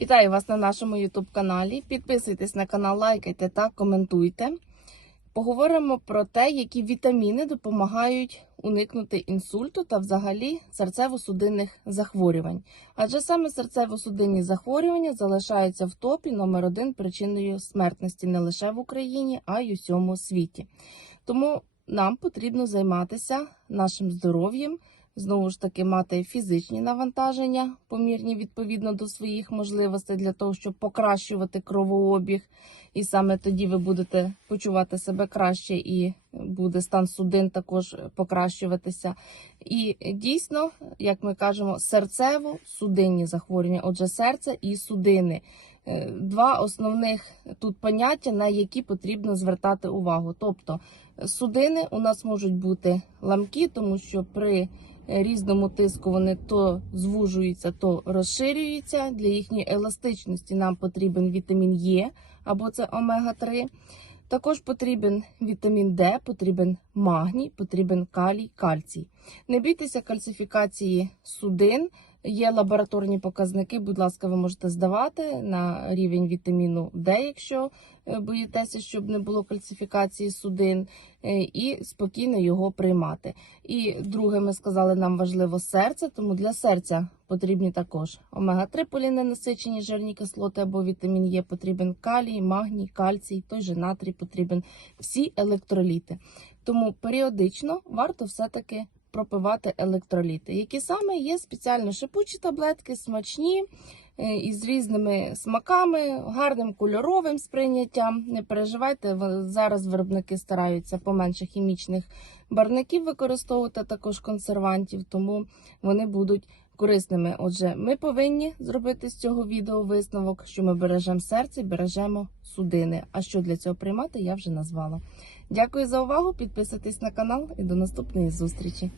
Вітаю вас на нашому YouTube каналі. Підписуйтесь на канал, лайкайте та коментуйте. Поговоримо про те, які вітаміни допомагають уникнути інсульту та взагалі серцево-судинних захворювань. Адже саме серцево-судинні захворювання залишаються в топі номер один причиною смертності не лише в Україні, а й у всьому світі. Тому нам потрібно займатися нашим здоров'ям, знову ж таки мати фізичні навантаження, помірні відповідно до своїх можливостей для того, щоб покращувати кровообіг. І саме тоді ви будете почувати себе краще і буде стан судин також покращуватися. І дійсно, як ми кажемо, серцево-судинні захворювання, отже, серце і судини. Е, Два основних тут поняття, на які потрібно звертати увагу. Тобто судини у нас можуть бути ламкі, тому що при різному тиску вони то звужуються, то розширюються. Для їхньої еластичності нам потрібен вітамін Е або це омега-3. Також потрібен вітамін Д, потрібен магній, потрібен калій, кальцій. Не бійтеся кальцифікації судин. Є лабораторні показники, будь ласка, ви можете здавати на рівень вітаміну Д, якщо е, боїтеся, щоб не було кальцифікації судин, е, і спокійно його приймати. І друге, ми сказали, нам важливо серце, тому для серця потрібні також омега-3 поліненасичені жирні кислоти або вітамін Е, потрібен калій, магній, кальцій, той же натрій потрібен, всі електроліти. Тому періодично варто все-таки пропивати електроліти, які саме є спеціально шипучі таблетки, смачні е, із різними смаками, гарним кольоровим сприйняттям. Не переживайте, зараз виробники стараються поменше хімічних барників використовувати також консервантів, тому вони будуть корисними. Отже, ми повинні зробити з цього відео висновок, що ми бережемо серце, бережемо судини. А що для цього приймати, я вже назвала. Дякую за увагу. Підписуйтесь на канал і до наступної зустрічі.